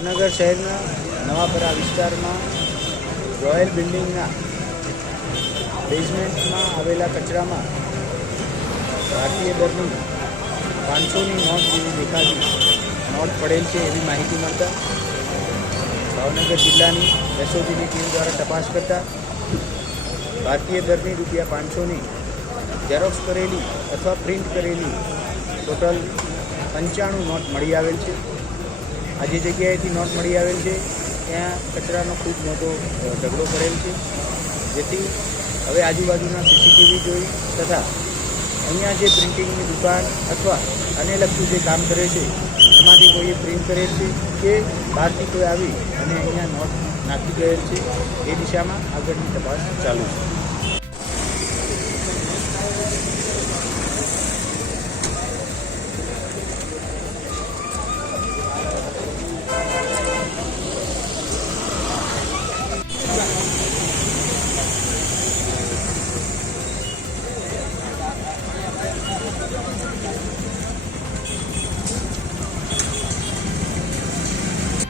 ભાવનગર શહેરના નવાપરા વિસ્તારમાં રોયલ બિલ્ડિંગના બેઝમેન્ટમાં આવેલા કચરામાં ભારતીય દરની 500ની નોટ જેવી દેખાતી નોટ પડેલ છે એવી માહિતી મળતા ભાવનગર જિલ્લાની એસઓજીની ટીમ દ્વારા તપાસ કરતા ભારતીય દરની ₹500ની ઝેરોક્સ કરેલી અથવા પ્રિન્ટ કરેલી ટોટલ 95 નોટ મળી આવેલ છે. આ જે જગ્યાએથી નોટ મળી આવેલ છે ત્યાં કચરાનો ખૂબ મોટો ઢગલો પડેલ છે, જેથી હવે આજુબાજુના સીસીટીવી જોઈ તથા અહીંયા જે પ્રિન્ટિંગની દુકાન અથવા આને લગતું જે કામ કરે છે એમાંથી કોઈએ પ્રિન્ટ કરેલ છે કે બહારથી કોઈ આવી અને અહીંયા નોટ નાખી ગયેલ છે એ દિશામાં આગળની તપાસ ચાલુ છે.